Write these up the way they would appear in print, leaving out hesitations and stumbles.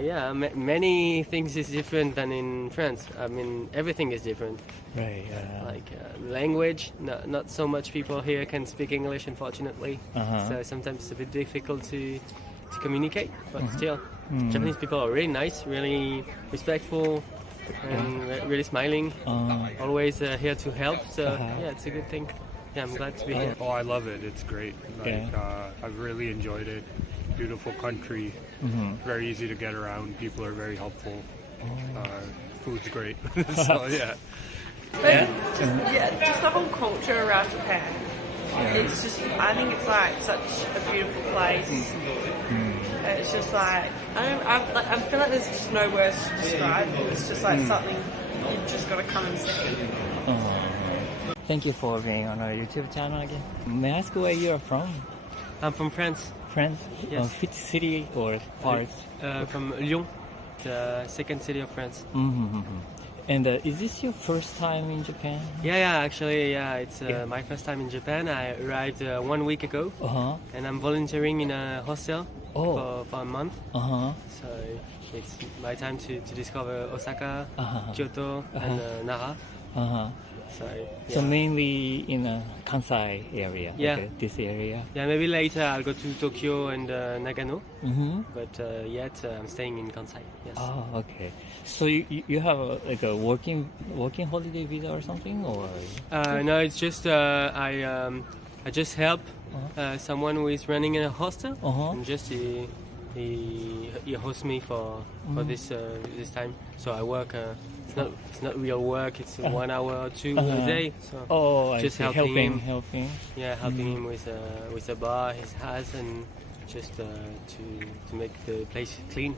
Many things is different than in France. I mean, everything is different. Right. Language, not so much people here can speak English, unfortunately. So sometimes it's a bit difficult to communicate, but still, Japanese people are really nice, really respectful, and really smiling. Always here to help. So it's a good thing. Yeah, I'm glad to be here. Oh, I love it. It's great. I've really enjoyed it. Beautiful country. Very easy to get around. People are very helpful. Food's great. So yeah. Just the whole culture around Japan. It's just, I think it's like such a beautiful place. It's just like, I feel like there's just no words to describe it. It's just like something you've just got to come and see. Thank you for being on our YouTube channel again. May I ask where you are from? I'm from France. France? Yes. Which city or parts? From Lyon, the second city of France. And is this your first time in Japan? Actually, it's my first time in Japan. I arrived 1 week ago, and I'm volunteering in a hostel for a month. So it's my time to discover Osaka, Kyoto, and Nara. So mainly in Kansai area, this area? Yeah, maybe later I'll go to Tokyo and Nagano, but yet I'm staying in Kansai, yes. Oh, okay. So you have a working holiday visa or something? Or? No, it's just I just help someone who is running in a hostel, and just he hosts me for this time. So I work. It's not real work. It's 1 hour or 2 a day. So just helping him. Yeah, helping him with a bar he has, and just to make the place clean.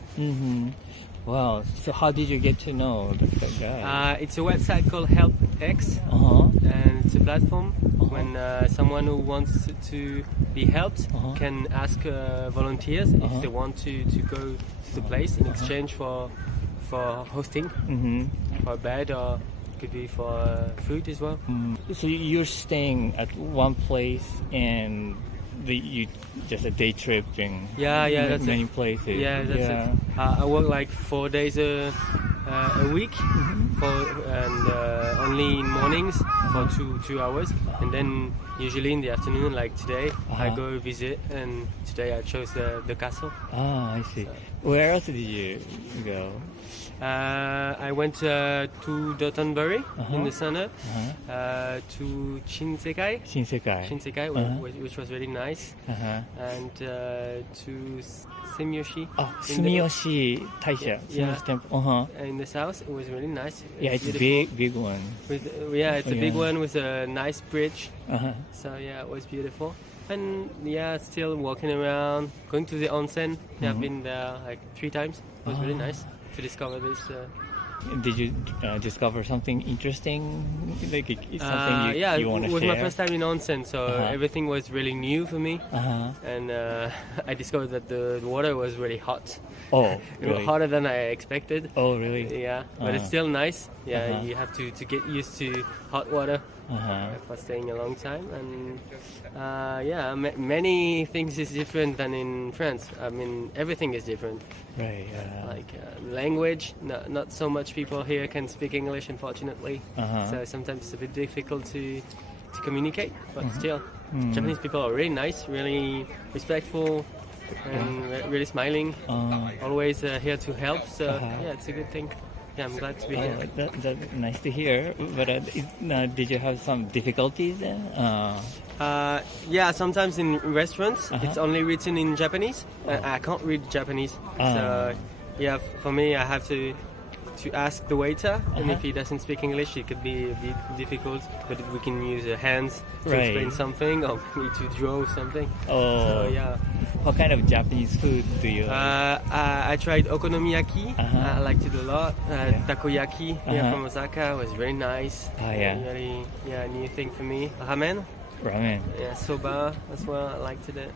Wow. So how did you get to know the guy? It's a website called HelpX, and it's a platform when someone who wants to be helped can ask volunteers if they want to go to the place in exchange for hosting, for a bed, or could be for food as well. So you're staying at one place and you just a day trip in that's many places. Yeah, that's it. I work like 4 days a week, and only in mornings for 2 hours, and then usually in the afternoon, like today, I go visit, and today I chose the castle. I see. So, where else did you go? I went to Dotonbori in the center, to Shinsekai, which was really nice, and to Sumiyoshi. Sumiyoshi Taisha, temple. In the south, it was really nice. It's a big one. It's a big one with a nice bridge. So it was beautiful. And still walking around, going to the onsen. I've been there like 3 times. It was really nice to discover this. Did you discover something interesting? Like something you want to share? It was my first time in onsen, so everything was really new for me. And I discovered that the water was really hot. Oh, really? Hotter than I expected. Oh, really? Yeah, but it's still nice. You have to get used to hot water for staying a long time. And many things is different than in France. I mean, everything is different. Right. Language, not so much people here can speak English, unfortunately. So sometimes it's a bit difficult to communicate, but still, Japanese people are really nice, really respectful, and really smiling. Always here to help. So it's a good thing. Yeah, I'm glad to be here. That's nice to hear. But did you have some difficulties then? Sometimes in restaurants, it's only written in Japanese. I can't read Japanese. So, for me, I have to ask the waiter, and if he doesn't speak English, it could be a bit difficult, but we can use hands to explain something, or maybe to draw something. What kind of Japanese food do you like? I tried okonomiyaki. I liked it a lot. Takoyaki from Osaka was very nice. Really, new thing for me. Ramen. Yeah, soba as well. I liked it.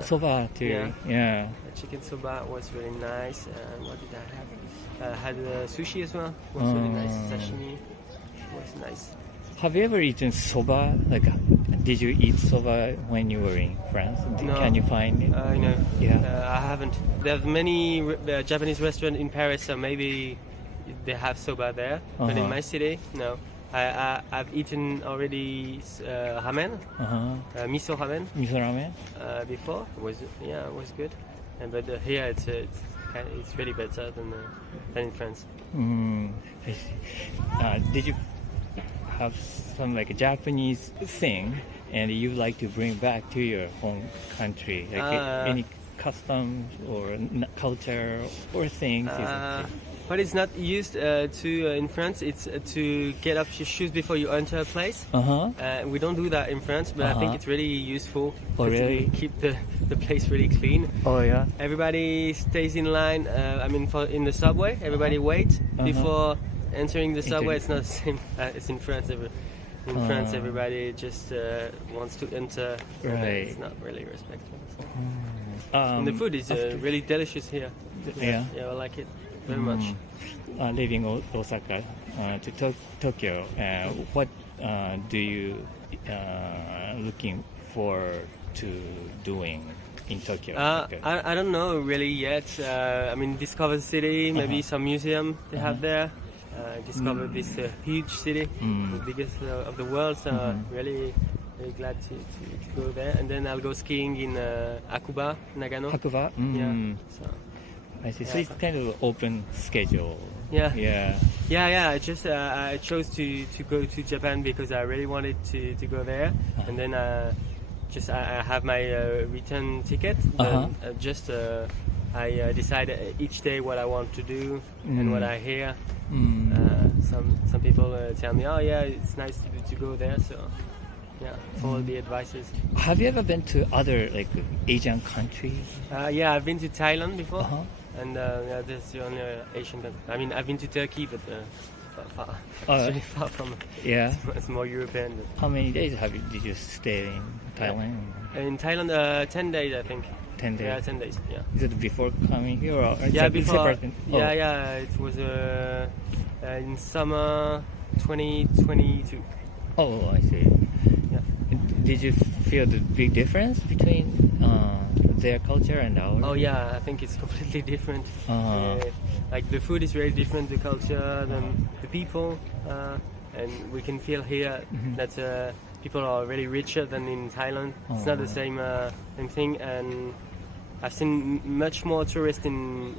Soba too. Yeah. The chicken soba was really nice. What did I have? I had sushi as well. It was really nice. Sashimi was nice. Have you ever eaten soba, like Did you eat soba when you were in France? No. Can you find it? No. Yeah. I haven't. There's many Japanese restaurants in Paris, so maybe they have soba there. But in my city, no. I've eaten already ramen, miso ramen. Miso ramen? Before. It was good. But here it's really better than in France. I see. Did you have some like a Japanese thing and you like to bring back to your home country? Like any customs or culture or things? But it's not used in France. It's to get off your shoes before you enter a place. We don't do that in France, but I think it's really useful. Oh, really? To keep the place really clean. Oh, yeah? Everybody stays in line. In the subway, everybody waits before entering the subway. It's not the same as in France. In France, everybody just wants to enter. Right. It's not really respectful. So. And the food is really delicious here. Yeah? Yeah, I like it very much. Leaving Osaka to Tokyo, what do you looking forward to doing in Tokyo? I don't know really yet. Discover the city, maybe some museum they have there. Discover this huge city, the biggest of the world. So really glad to go there. And then I'll go skiing in Akuba, Nagano. Akuba? Yeah. So. I see. So it's kind of open schedule. Yeah. Yeah. I chose to go to Japan because I really wanted to go there, and then I have my return ticket. I decide each day what I want to do and what I hear. Some people tell me, oh yeah, it's nice to go there. So follow the advices. Have you ever been to other like Asian countries? I've been to Thailand before. And that's the only Asian country. I've been to Turkey, but far. It's really far from. Yeah. It's more European. But. How many days did you stay in Thailand? In Thailand, 10 days, I think. 10 days. Yeah, 10 days. Yeah. Is it before coming here or? Before. Separate? It was in summer 2022. Oh, I see. Yeah. Did you feel the big difference between their culture and ours? Oh yeah, I think it's completely different. Like the food is very different, the culture, than the people, and we can feel here that people are really richer than in Thailand. It's not the same thing, and I've seen much more tourists in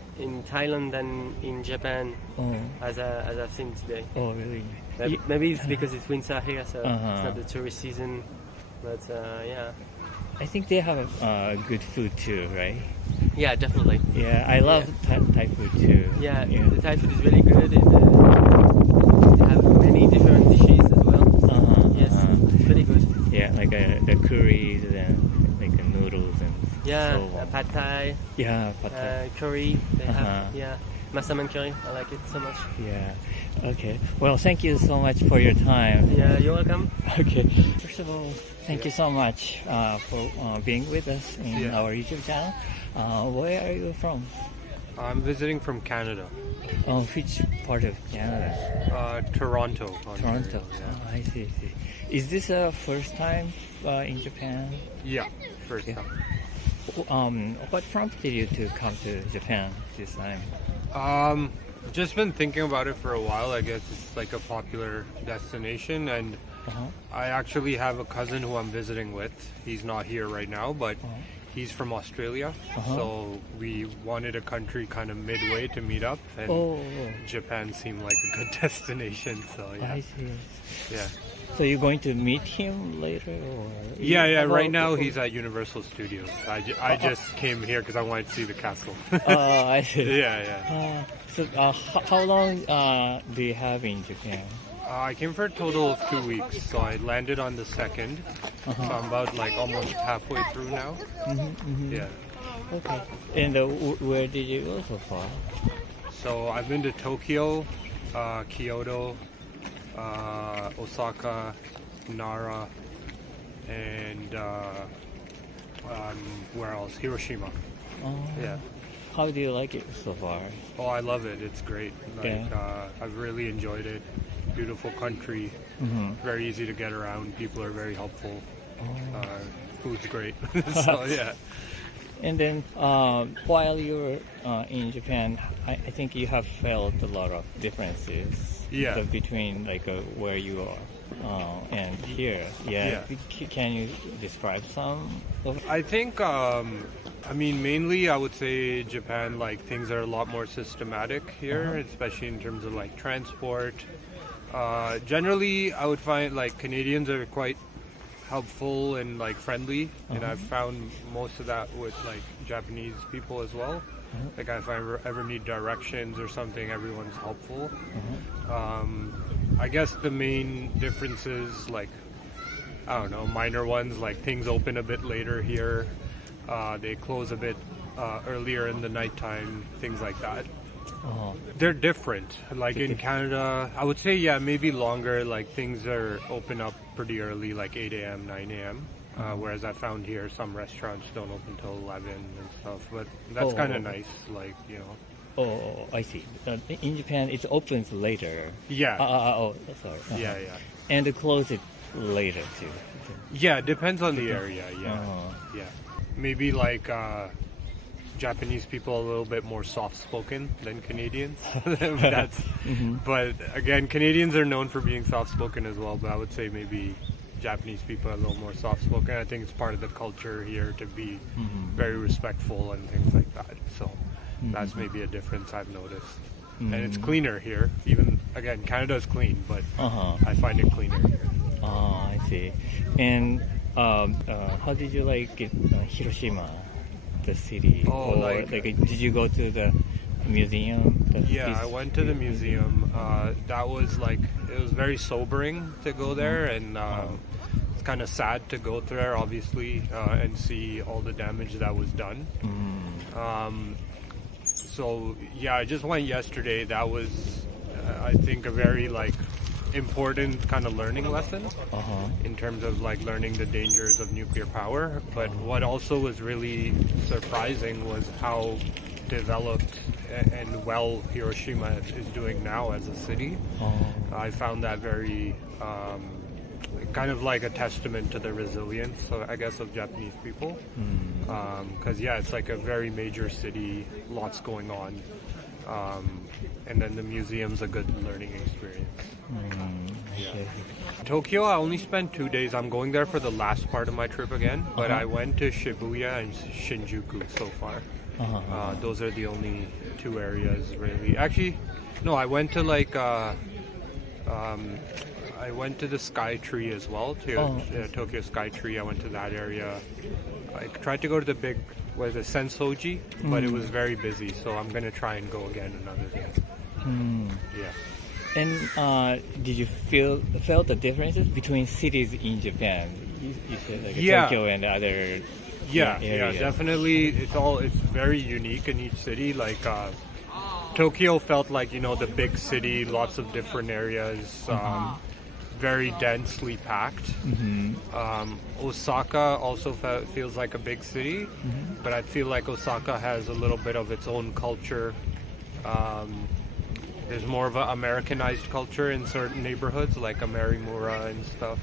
Thailand than in Japan, as I've seen today. Oh really? Maybe it's because it's winter here, so it's not the tourist season. But I think they have good food too, right? Yeah, definitely. Yeah, I love Thai food too. Yeah, the Thai food is really good. They have many different dishes as well. Yes, it's really good. Yeah, like the curries and like the noodles and so on. Pad Thai. Yeah, pad Thai. Curry. They have Massaman curry. I like it so much. Yeah. Okay. Well, thank you so much for your time. Yeah, you're welcome. Okay. First of all, thank you so much for being with us in our YouTube channel. Where are you from? I'm visiting from Canada. Which part of Canada? Toronto. Toronto. Yeah. I see. Is this a first time in Japan? Yeah, first time. What prompted you to come to Japan this time? Just been thinking about it for a while. I guess it's like a popular destination, and I actually have a cousin who I'm visiting with. He's not here right now, but he's from Australia. So we wanted a country kind of midway to meet up, and Japan seemed like a good destination. So yeah. I see. Yeah. So you're going to meet him later? Or Yeah. Right now he's at Universal Studios. I just came here because I wanted to see the castle. Oh, I see. Yeah. So how long do you have in Japan? I came for a total of 2 weeks. So I landed on the 2nd. So I'm about like almost halfway through now. Yeah. Okay. And where did you go so far? So I've been to Tokyo, Kyoto, Osaka, Nara, and where else? Hiroshima. Yeah. How do you like it so far? Oh, I love it. It's great. I've really enjoyed it. Beautiful country. Very easy to get around. People are very helpful. Food's great. So yeah. And then while you're in Japan, I think you have felt a lot of differences between like where you are and here. Can you describe some of I think, I mean, mainly I would say Japan, like things are a lot more systematic here, especially in terms of like transport. Generally, I would find like Canadians are quite helpful and like friendly, and I've found most of that with like Japanese people as well. Like if I ever need directions or something, everyone's helpful. I guess the main differences, like I don't know, minor ones, like things open a bit later here, they close a bit earlier in the nighttime, things like that. They're different. Like in Canada, I would say, maybe longer, like things are open up pretty early, like 8 a.m., 9 a.m. Whereas I found here some restaurants don't open till 11 and stuff. But that's kind of nice, like, you know. Oh, I see. In Japan, it opens later. Yeah. Sorry. Yeah. And it closes later, too. Yeah, it depends on the area, yeah. Maybe like Japanese people are a little bit more soft-spoken than Canadians. But again, Canadians are known for being soft-spoken as well, but I would say maybe Japanese people are a little more soft-spoken. I think it's part of the culture here to be very respectful and things like that. So that's maybe a difference I've noticed. And it's cleaner here. Even, again, Canada is clean, but I find it cleaner here. I see. And how did you like Hiroshima, the city? Did you go to the museum? I went to the museum. That was like, it was very sobering to go there, and it's kind of sad to go there, obviously, and see all the damage that was done. So I just went yesterday. That was, I think, a very like important kind of learning lesson in terms of like learning the dangers of nuclear power. But what also was really surprising was how developed and well Hiroshima is doing now as a city. I found that very kind of like a testament to the resilience, I guess, of Japanese people. Because it's like a very major city, lots going on. And then the museum's a good learning experience. Tokyo, I only spent 2 days. I'm going there for the last part of my trip again, but I went to Shibuya and Shinjuku so far. Those are the only two areas, really. Actually, no, I went to like I went to the Sky Tree as well, to Tokyo Sky Tree. I went to that area. I tried to go to the big, Sensoji, but it was very busy, so I'm going to try and go again another day. And did you felt the differences between cities in Japan? You said like Tokyo and other areas. Definitely. It's very unique in each city. Like Tokyo felt like, the big city, lots of different areas, very densely packed. Osaka also feels like a big city, but I feel like Osaka has a little bit of its own culture. There's more of an Americanized culture in certain neighborhoods, like Amarimura and stuff.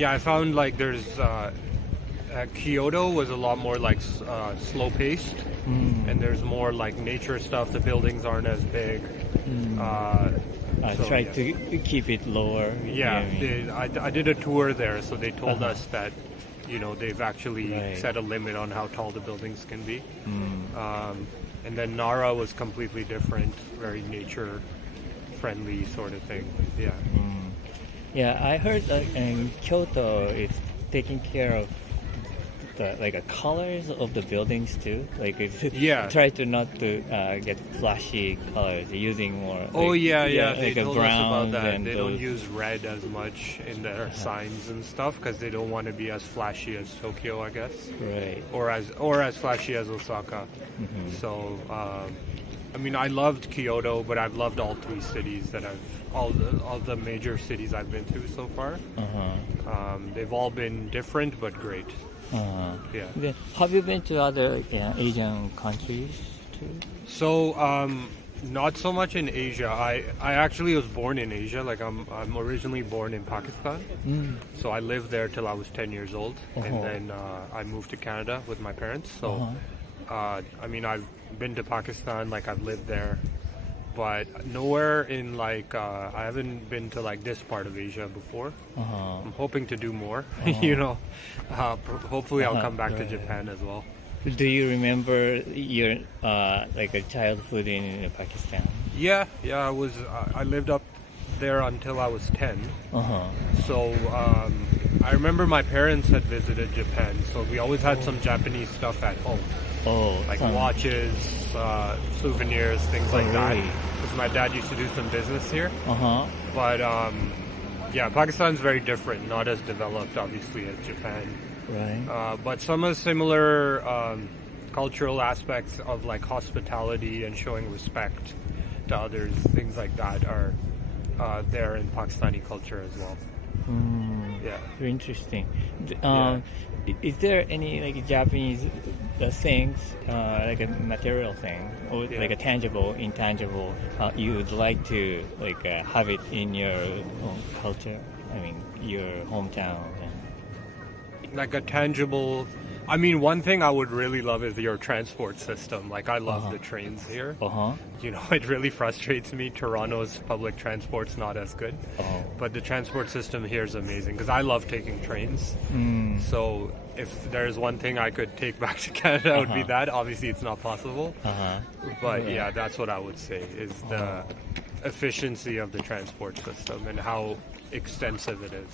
I found like there's Kyoto was a lot more like slow-paced, and there's more like nature stuff. The buildings aren't as big. I tried to keep it lower. I did a tour there, so they told us that they've actually set a limit on how tall the buildings can be. And then Nara was completely different, very nature-friendly sort of thing. I heard that in Kyoto, it's taking care of the colors of the buildings too. Like try to not to get flashy colors, using more. They told us about that. And they don't use red as much in their signs and stuff because they don't want to be as flashy as Tokyo, I guess. Right. Or as flashy as Osaka. So, I mean, I loved Kyoto, but I've loved all three cities all the major cities I've been to so far. They've all been different but great. Then, have you been to other Asian countries too? So Not so much in Asia. I actually was born in Asia. Like I'm originally born in Pakistan. So I lived there till I was 10 years old, and then I moved to Canada with my parents. So I mean, I've been to Pakistan, like I've lived there, but nowhere in like I haven't been to like this part of Asia before. I'm hoping to do more. You know, hopefully I'll come back to Japan as well. Do you remember your like a childhood in Pakistan? Yeah. I lived up there until I was 10. So I remember my parents had visited Japan, so we always had some Japanese stuff at home. Like watches, souvenirs, things like that. Because my dad used to do some business here. But yeah, Pakistan's very different, not as developed, obviously, as Japan. Right. But some of similar cultural aspects of like hospitality and showing respect to others, things like that are there in Pakistani culture as well. Yeah. Very interesting. Is there any like Japanese things, like a material thing, or like a tangible, intangible, you would like to like have it in your own culture? I mean, your hometown. Like a tangible. I mean, one thing I would really love is your transport system. Like, I love the trains here. You know, it really frustrates me. Toronto's public transport's not as good. But the transport system here is amazing because I love taking trains. So if there's one thing I could take back to Canada, it would be that. Obviously, it's not possible. But yeah, that's what I would say is the efficiency of the transport system and how extensive it is.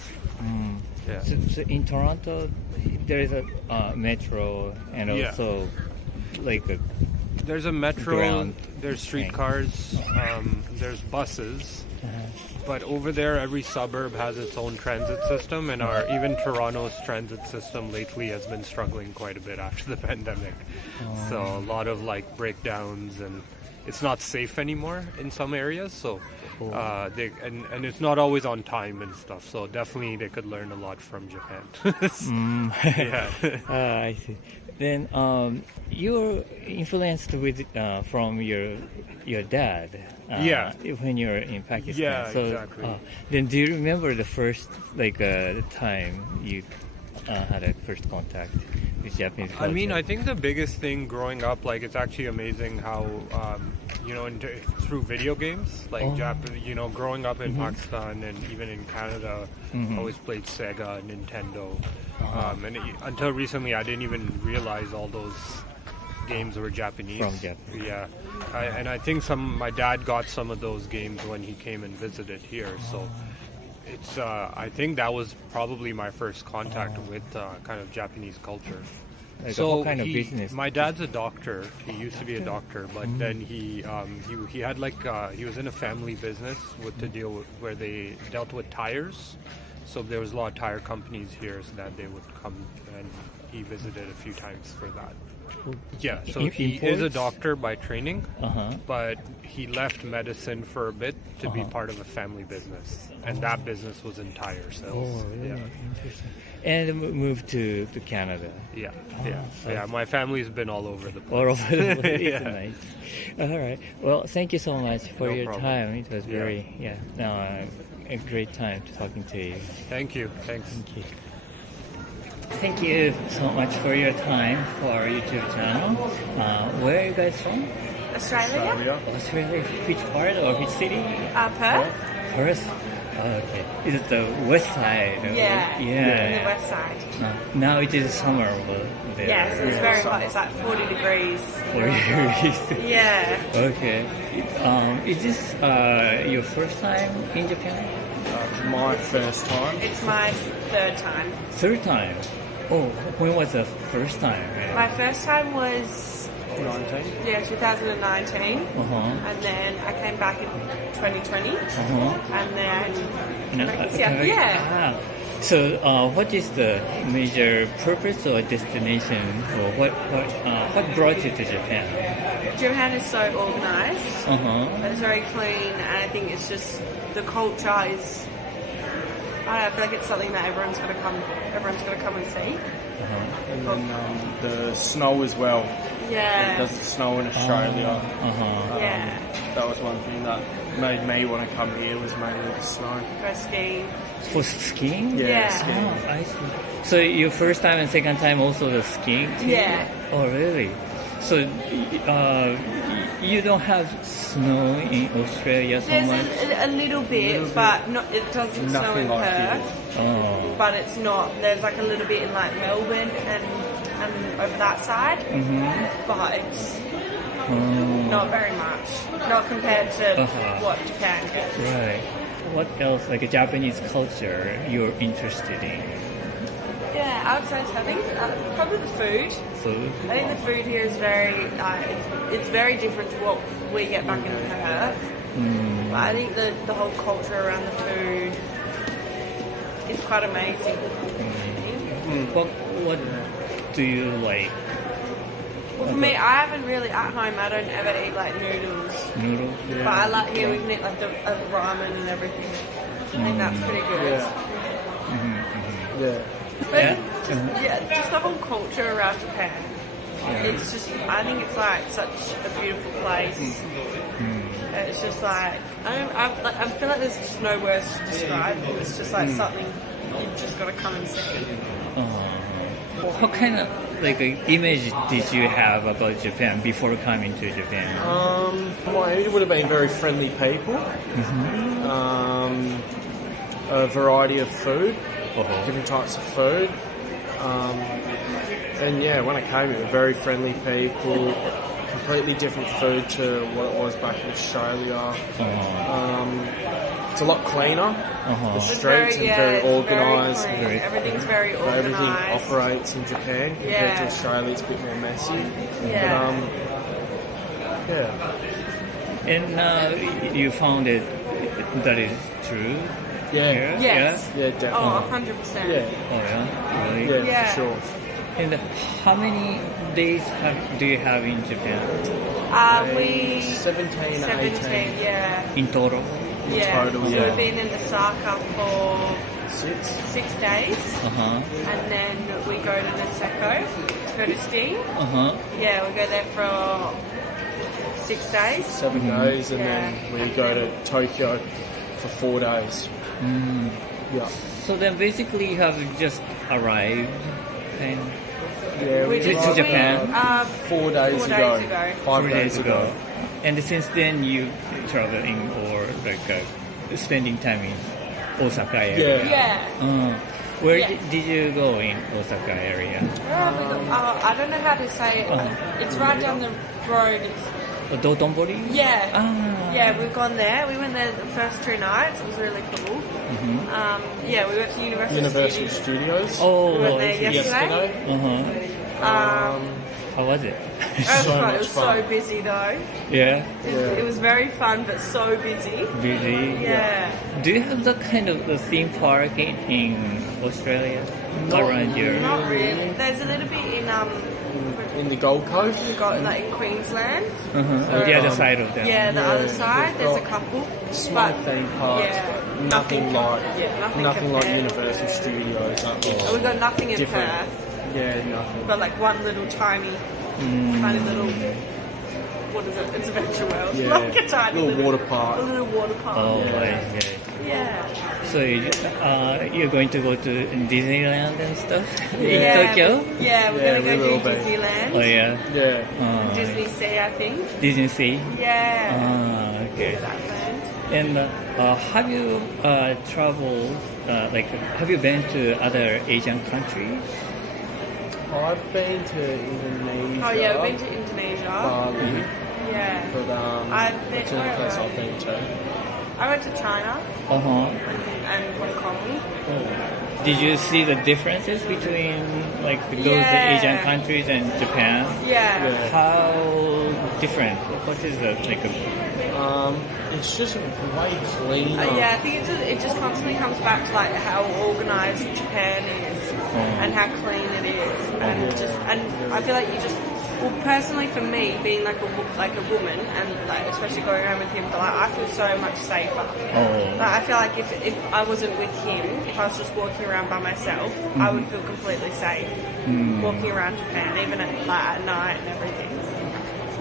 Yeah. So in Toronto, there is a metro and also like a there's a metro, ground there's streetcars, there's buses, but over there every suburb has its own transit system, and even Toronto's transit system lately has been struggling quite a bit after the pandemic. So a lot of like breakdowns, and it's not safe anymore in some areas, so and it's not always on time and stuff, so definitely they could learn a lot from Japan. I see. Then you're influenced with from your dad when you're in Pakistan. Yeah, so, exactly. Then do you remember the first like time you had a first contact with Japanese culture? I mean, I think the biggest thing growing up, like, it's actually amazing how, you know, through video games, like, you know, growing up in Pakistan and even in Canada, always played Sega, Nintendo. And until recently, I didn't even realize all those games were Japanese. From Japan. Yeah. And I think my dad got some of those games when he came and visited here, so it's I think that was probably my first contact with kind of Japanese culture. Like so what kind of business? My dad's a doctor. He used to be a doctor, but then he had like he was in a family business where they dealt with tires. So there was a lot of tire companies here, so that they would come, and he visited a few times for that. Yeah, so he is a doctor by training, but he left medicine for a bit to be part of a family business, and that business was in tire sales. Oh, really? Interesting. And moved to Canada. Yeah, yeah. My family's been all over the place. All over the place. Nice. All right. Well, thank you so much for your time. It was very a great time talking to you. Thank you. Thanks. Thank you. Thank you so much for your time for our YouTube channel. Where are you guys from? Australia. Australia. Which part or which city? Perth. Perth. Oh, okay. Is it the west side? Yeah. The west side. Now it is summer over there. Yes, it's very hot. It's like 40 degrees. 40 degrees. Yeah. Okay. Is this your first time in Japan? My first time. It's my third time. Third time? Oh, when was the first time? My first time was 19. Yeah, 2019. And then I came back in 2020. And then So, what is the major purpose or destination, or what brought you to Japan? Japan is so organized. It's very clean, and I think it's just the culture is. I feel like it's something that everyone's gonna come and see. And then the snow as well. Yeah. It doesn't snow in Australia. Yeah. That was one thing that made me want to come here, was mainly the snow. Go skiing. For skiing? Yeah. skiing. Oh, I see. So your first time and second time also the skiing too? Yeah. Oh, really? So you don't have snow in Australia so There's much? a little bit, but not, it doesn't snow Nothing in like Perth. Oh. But it's not. There's like a little bit in like Melbourne and over that side. But it's not very much. Not compared to what Japan gets. Right. What else, like a Japanese culture, you're interested in? Yeah, I would say so. I think probably the food. Food? I think the food here is very, it's very different to what we get back in Perth. But I think the whole culture around the food is quite amazing. What do you like? Well, for me, I haven't really, at home, I don't ever eat like noodles. Noodles? But I like here, we can eat like the ramen and everything. I think that's pretty good. Yeah. But just the whole culture around Japan. It's just, I think it's like such a beautiful place. It's just like, I feel like there's just no words to describe it. It's just like something you've just got to come and see. What kind of image did you have about Japan before coming to Japan? It would have been very friendly people. A variety of food, different types of food. And yeah, when I came, it was very friendly people. Completely different food to what it was back in Australia. It's a lot cleaner. The streets are very organised. Everything's very organised. Everything operates in Japan compared to Australia. It's a bit more messy. And you found it that is true? Yeah. Yes. Yeah, definitely. Oh, 100%. Yeah. Oh yeah, really? Yeah, for sure. And how many days do you have in Japan? We 17, 17, 18. yeah. In total? Yeah. total, So yeah. we've been in Osaka for 6 days, and then we go to Niseko to go to skiing. Yeah, we go there for 6 days. 7 days, and then we go to Tokyo for 4 days. Yeah. So then basically you have just arrived and Yeah, we just to Japan 4 days 4 ago. days ago. 5 days ago. And since then you traveling or spending time in Osaka area? Yeah. Where Yeah. did you go in Osaka area? I don't know how to say it. It's right down the road. Dotonbori? Yeah. Ah. Yeah, we've gone there. We went there the first 2 nights. It was really cool. Yeah, we went to Universal Studios. Oh, We went there yesterday. How was it? It was So fun. much It was fun. so busy though. Yeah, It was very fun, but so busy. busy. Yeah. Do you have that kind of the theme park in Australia? Around your Not really. There's a little bit In the Gold Coast. we got like in Queensland. on the other side of that. Yeah, the other side. There's a couple. Small But theme parks, yeah, but nothing like nothing like compared. Universal Studios. We got nothing in Different. Perth. Yeah, nothing. But like one little tiny little, what is it? It's Adventure World. Yeah. Like a tiny Little water park. A little water park. Oh, Yeah. right. Yeah. So you're going to go to Disneyland and stuff in Yeah. Tokyo? Yeah, we're Yeah, gonna we go will do be. Disneyland. Oh yeah. Yeah. Disney Sea, I think. Disney Sea. Yeah. Okay. That planned. And have you traveled? Have you been to other Asian countries? I've been to Indonesia. Oh yeah, we've been to Indonesia. Bali. Yeah. But I've been- that's the only where place have I I've been to. I went to China and Hong Kong. Did you see the differences between those Yeah. Asian countries and Japan? Yeah. How different? What is the It's just way cleaner. Yeah, I think it just constantly comes back to like how organised Japan is and how clean it is, and I feel like you just, well, personally for me, being like a woman and like especially going around with him, like I feel so much safer. Like, I feel like if I wasn't with him, if I was just walking around by myself, I would feel completely safe walking around Japan, even at night and everything.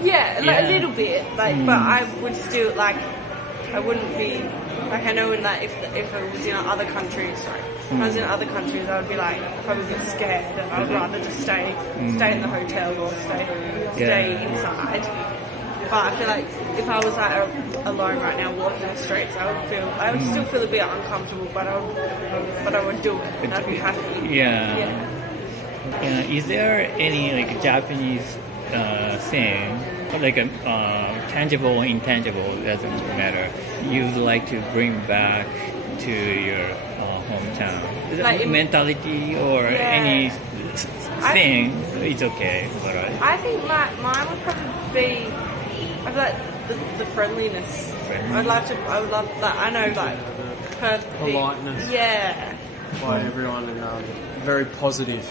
Yeah, like a little bit. Like, but I would still like. I wouldn't be like, I know in that if I was in other countries, if I was in other countries, I would be like probably a bit scared, and I would rather just stay in the hotel or stay inside. But I feel like if I was like alone right now walking the streets, I would still feel a bit uncomfortable, but I would do it, and I'd be happy. Yeah. Is there any like Japanese thing, like a tangible or intangible, doesn't matter, you'd like to bring back to your hometown? Like mentality or any thing, it's okay. But I think mine would probably be, I'd like the friendliness. I would love that. I know, like politeness. Yeah. By everyone, and very positive.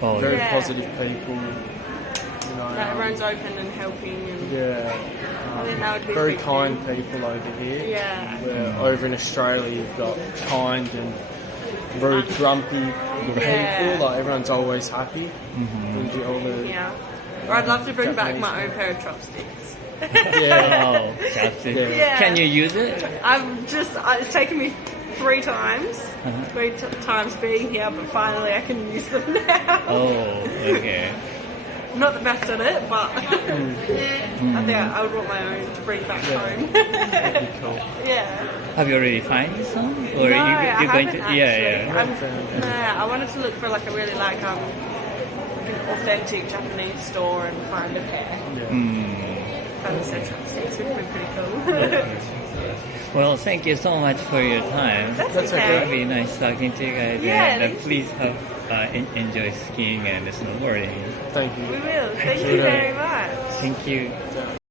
Very positive people. You know, like everyone's open and helping. And I think that would be very kind people over here. Yeah. Where over in Australia, you've got kind and very grumpy people. Like everyone's always happy. Or I'd love to bring back my own pair of chopsticks. Chopsticks. Yeah. Can you use it? It's taken me 3 times. 3 times being here, but finally I can use them now. Oh, okay. Not the best at it, but I think I would want my own to bring back home. That'd be cool. Yeah. Have you already found some? Or No, you're going to? I wanted to look for like a really like an authentic Japanese store and find a pair. Find the central sticks would be pretty cool. Well, thank you so much for your time. That's okay. It would be nice talking to you guys. Yeah, and please enjoy skiing and snowboarding. Thank you. We will. Thank you very much. Thank you.